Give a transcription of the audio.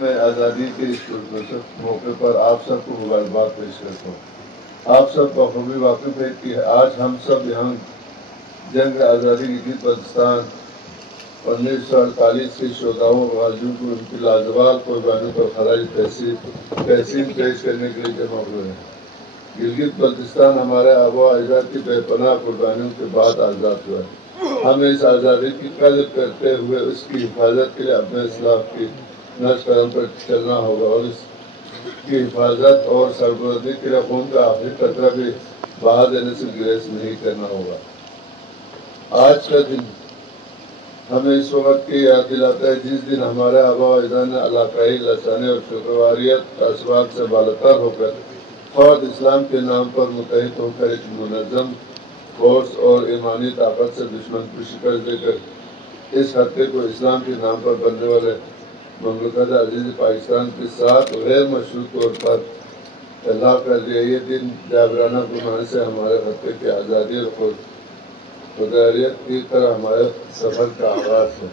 میں آزادی کے اس موقع پر آپ سب کو مبارکباد پیش کرتا ہوں۔ آپ سب بخوبی واقف ہے کہ آج ہم سب یہاں جنگ آزادی کی جیت پاکستان 1948 کے شہداؤں اور غازیوں کو ان کی لازوال قربانیوں پر خراج تحسین پیش کرنے کے لیے جمع ہوئے ہیں۔ گلگت بلتستان ہمارے آباء و اجداد کی بے پناہ قربانیوں کے بعد آزاد ہوا ہے۔ ہمیں اس آزادی کی قدر کرتے ہوئے اس کی حفاظت کے لیے اپنے اسلاف کی نقش قدم پر چلنا ہوگا اور اس کی حفاظت اور سربلندی کے لیے خون کا آخری قطرہ بھی بہا دینے سے گریز نہیں کرنا ہوگا۔ آج کا دن ہمیں اس وقت کی یاد دلاتا ہے جس دن ہمارے آباء و اجداد نے علاقائی لسانی اور شکرواریت کا اسباب سے بالاتر ہو کر خود اسلام کے نام پر متحد ہو کر ایک منظم فورس اور ایمانی طاقت سے دشمن کو شکست دے کر اس خطے کو اسلام کے نام پر بننے والے مملکت عزیز پاکستان کے ساتھ غیر مشروط طور پر اطلاع کر دیا۔ یہ دن جابرانہ قربانی سے ہمارے خطے کی آزادی اور خودارضیت کی طرح ہمارے سفر کا آغاز ہے۔